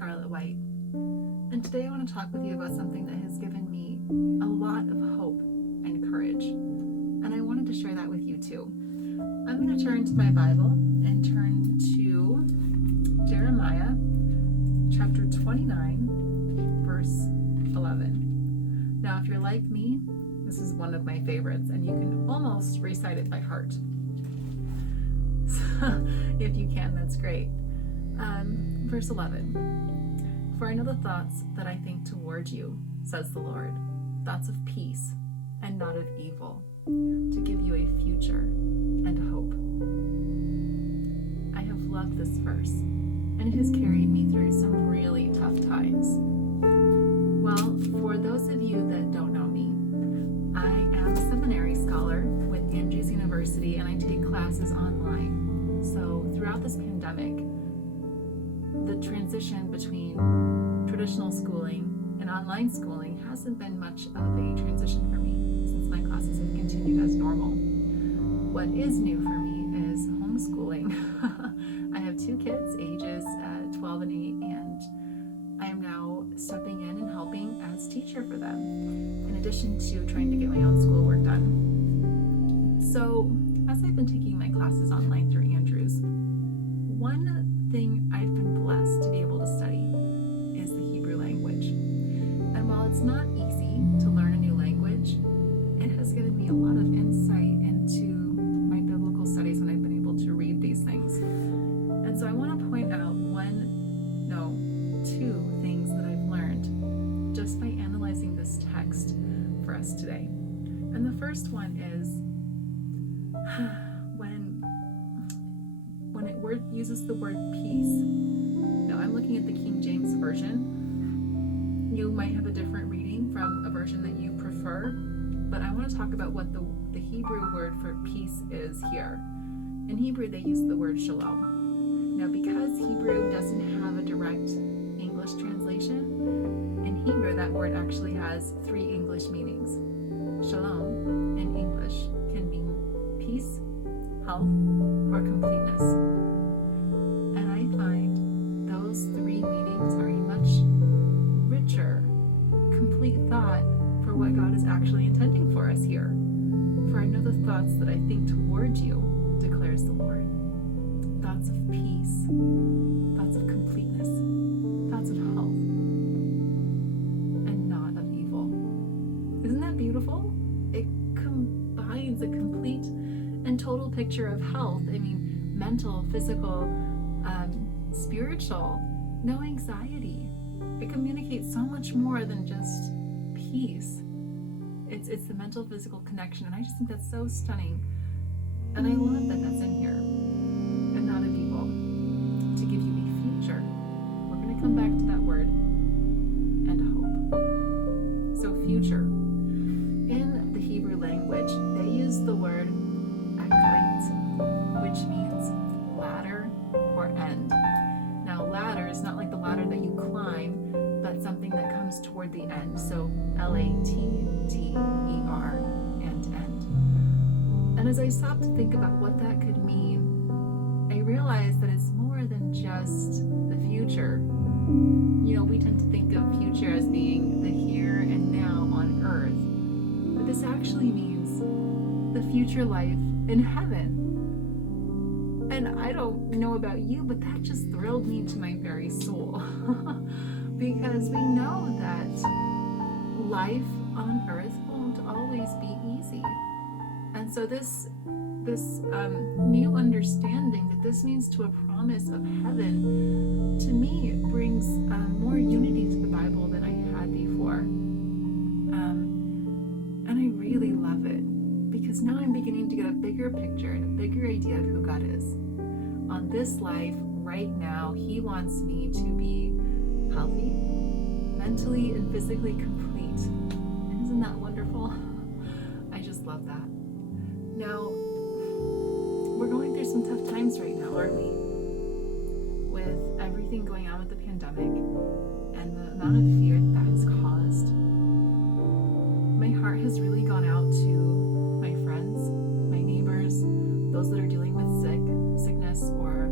Scarlett White, and today I want to talk with you about something that has given me a lot of hope and courage, and I wanted to share that with you too. I'm going to turn to my Bible and turn to Jeremiah chapter 29, verse 11. Now, if you're like me, this is one of my favorites, and you can almost recite it by heart. So, if you can, that's great. Verse 11. For I know the thoughts that I think toward you, says the Lord, thoughts of peace and not of evil, to give you a future and hope. I have loved this verse, and it has carried me through some really tough times. Well, for those of you that don't know me, I am a seminary scholar with Andrews University, and I take classes online. So throughout this pandemic, the transition between traditional schooling and online schooling hasn't been much of a transition for me, since my classes have continued as normal. What is new for me is homeschooling. I have two kids, ages 12 and 8, and I am now stepping in and helping as teacher for them, in addition to trying to get my own schoolwork done. So, as I've been taking my classes online through Andrews, one thing I've been blessed to be able to study is the Hebrew language. And while it's not easy to learn a new language, it has given me a lot of insight into my biblical studies when I've been able to read these things. And so I want to point out two things that I've learned just by analyzing this text for us today. And the first one is when it uses the word peace. Now, I'm looking at the King James Version. You might have a different reading from a version that you prefer, but I want to talk about what the Hebrew word for peace is here. In Hebrew, they use the word shalom. Now, because Hebrew doesn't have a direct English translation, in Hebrew, that word actually has three English meanings. Shalom, in English, can mean peace, health, or completeness. And I find those three meanings are a much richer, complete thought for what God is actually intending for us here. For I know the thoughts that I think toward you, declares the Lord. Thoughts of peace, thoughts of completeness, thoughts of health, and not of evil. Isn't that beautiful? It combines a complete and total picture of health. I mean, mental, physical, spiritual, no anxiety. It communicates so much more than just peace. It's the mental, physical connection, and I just think that's so stunning. And I love that that's in here, and not of evil, to give you a future. We're going to come back to that word, and hope. So future. In the Hebrew language, they use the word akait, which means ladder or end. Now, ladder is not like the ladder that you climb, but something that comes toward the end. So L-A-T-T-E-R, and end. And as I stopped to think about what that could mean, I realized that it's more than just the future. You know, we tend to think of future as being the here and now on earth, but this actually means the future life in heaven. And I don't know about you, but that just thrilled me to my very soul. Because we know that life on earth won't always be easy. And so this new understanding that this means to a promise of heaven, to me, it brings more unity to the Bible than I had before. And I really love it, because now I'm beginning to get a bigger picture and a bigger idea of who God is. On this life, right now, He wants me to be healthy, mentally and physically complete. Isn't that wonderful? I just love that. Now, we're going through some tough times right now, aren't we? With everything going on with the pandemic and the amount of fear that has caused. My heart has really gone out to my friends, my neighbors, those that are dealing with sickness or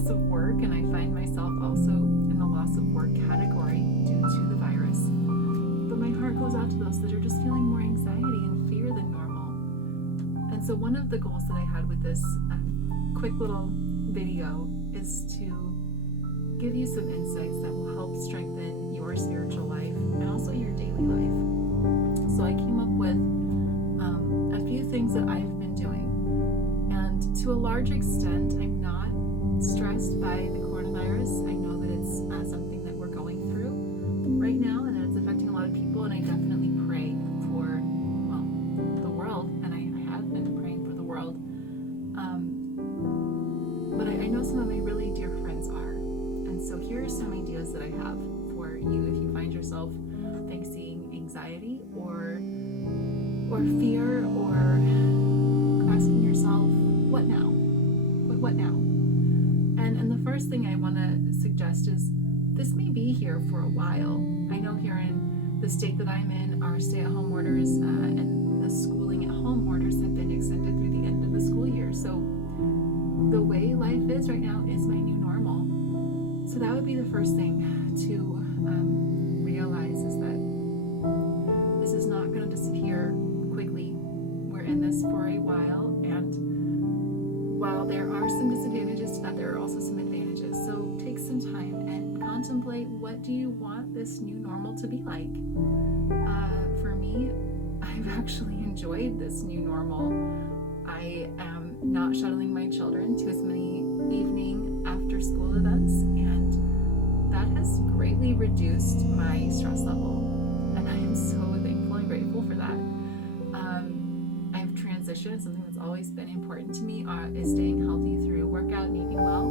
loss of work, and I find myself also in the loss of work category due to the virus. But my heart goes out to those that are just feeling more anxiety and fear than normal. And so one of the goals that I had with this quick little video is to give you some insights that will help strengthen your spiritual life and also your daily life. So I came up with a few things that I've been doing. And to a large extent, I'm not stressed by the coronavirus. I know that it's something that we're going through right now and that it's affecting a lot of people, and I definitely pray for, well, the world, and I have been praying for the world. But I know some of my really dear friends are. And so here are some ideas that I have for you if you find yourself facing anxiety or fear, or asking yourself, what now? What now? And the first thing I want to suggest is this may be here for a while. I know here in the state that I'm in, our stay-at-home orders and the schooling at home orders have been extended through the end of the school year. So the way life is right now is my new normal. So that would be the first thing to realize, is that this is not going to disappear quickly. We're in this for a while, and while there are some disadvantages to that, there are also some advantages. So take some time and contemplate, what do you want this new normal to be like? For me, I've actually enjoyed this new normal. I am not shuttling my children to as many evening after school events, and that has greatly reduced my stress level, and I am so thankful and grateful for that. I've transitioned. Something that's always been important to me is staying healthy through workout and eating well.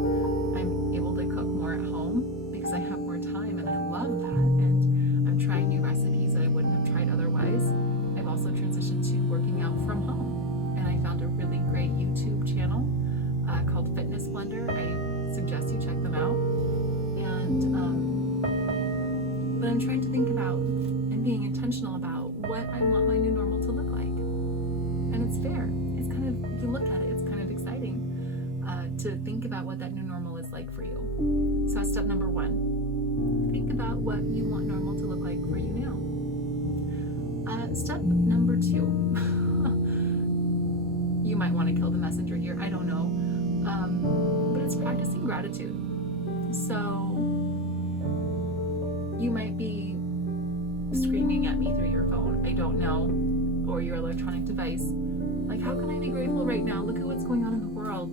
I'm able to cook more at home because I have more time, and I love that, and I'm trying new recipes that I wouldn't have tried otherwise. I've also transitioned to working out from home, and I found a really great YouTube channel called Fitness Blender. I suggest you check them out. But I'm trying to think about and being intentional about what I want my new normal to look like. And it's fair. It's kind of, if you look at it, it's kind of exciting to think about what that new normal is like for you. So that's step number one. Think about what you want normal to look like for you now. Step number two. You might want to kill the messenger here. I don't know. But it's practicing gratitude. So you might be screaming at me through your phone, I don't know, or your electronic device. Like, how can I be grateful right now? Look at what's going on in the world.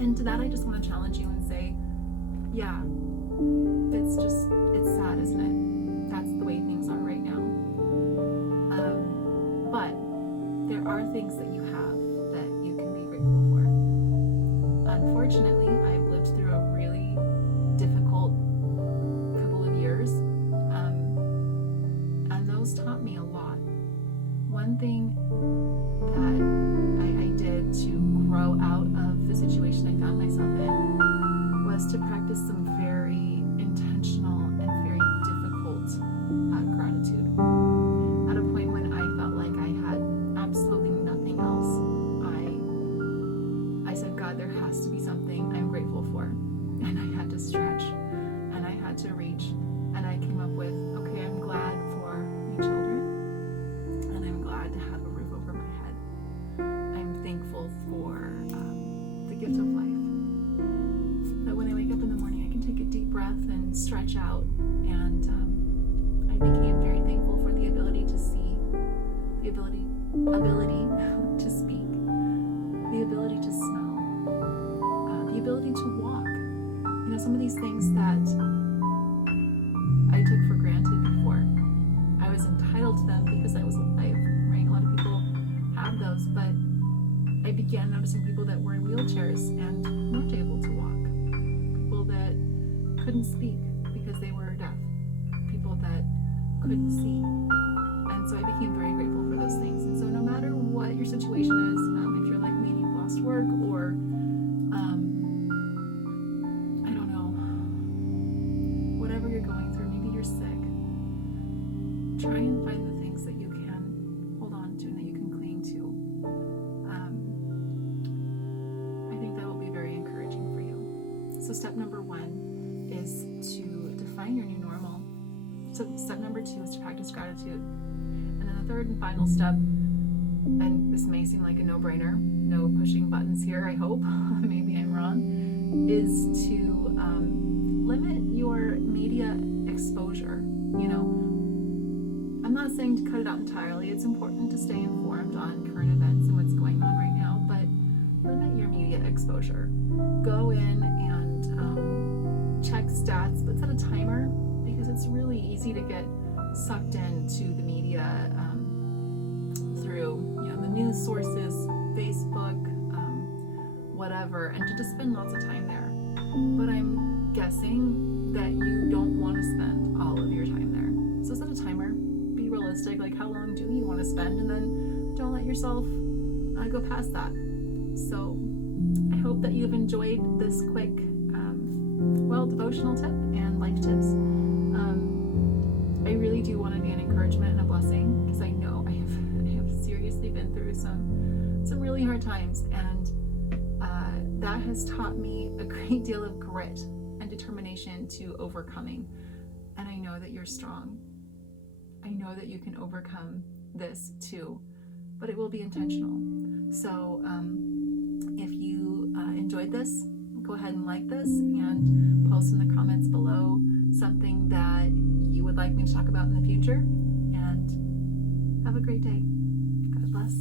And to that, I just want to challenge you and say, yeah, it's sad, isn't it? That's the way things are right now. But there are things that you have that you can be grateful for. Unfortunately, I've lived through a really difficult couple of years, and those taught me a lot. One thing that I did to grow out of the situation I found myself in was to practice some very intentional and very difficult gratitude. At a point when I felt like I had absolutely nothing else, I said, God, there has to be something I'm grateful for. And I had to stretch, and I had to reach, and I came up with, okay, I'm glad for my children, and I'm glad to have a roof over my head. I'm thankful for the gift of life. That when I wake up in the morning, I can take a deep breath and stretch out, and I became very thankful for the ability to see, the ability to speak, the ability to smell, the ability to walk. You know, some of these things that I took for granted before. I was entitled to them because I was alive, right? A lot of people have those, but I began noticing people that were in wheelchairs and weren't able to walk. People that couldn't speak because they were deaf. People that couldn't see. And so I became very grateful for those things. And so no matter what your situation is, if you're like me and you've lost work, or I don't know, whatever you're going through, maybe you're sick, try and find the things that you can hold on to and that you can cling to. I think that will be very encouraging So step number 1 is to define your new normal. So step number 2 is to practice gratitude. And then the third and final step, and this may seem like a no-brainer, no pushing buttons here, I hope, maybe I'm wrong, is to limit your media exposure. You know, I'm not saying to cut it out entirely. It's important to stay informed on current events and what's going on right now, but limit your media exposure. Go in and check stats, but set a timer, because it's really easy to get sucked into the media through, you know, the news sources, Facebook, whatever, and to just spend lots of time there. But I'm guessing that you don't want to spend all of your time there. So set a timer, be realistic, like how long do you want to spend, and then don't let yourself go past that. So I hope that you've enjoyed this quick, devotional tip and life tips. I really do want to be an encouragement and a blessing, because I know I have seriously been through some really hard times, and that has taught me a great deal of grit and determination to overcoming. And I know that you're strong. I know that you can overcome this too, but it will be intentional. So if you enjoyed this, go ahead and like this and post in the comments below something that you would like me to talk about in the future. And have a great day. God bless.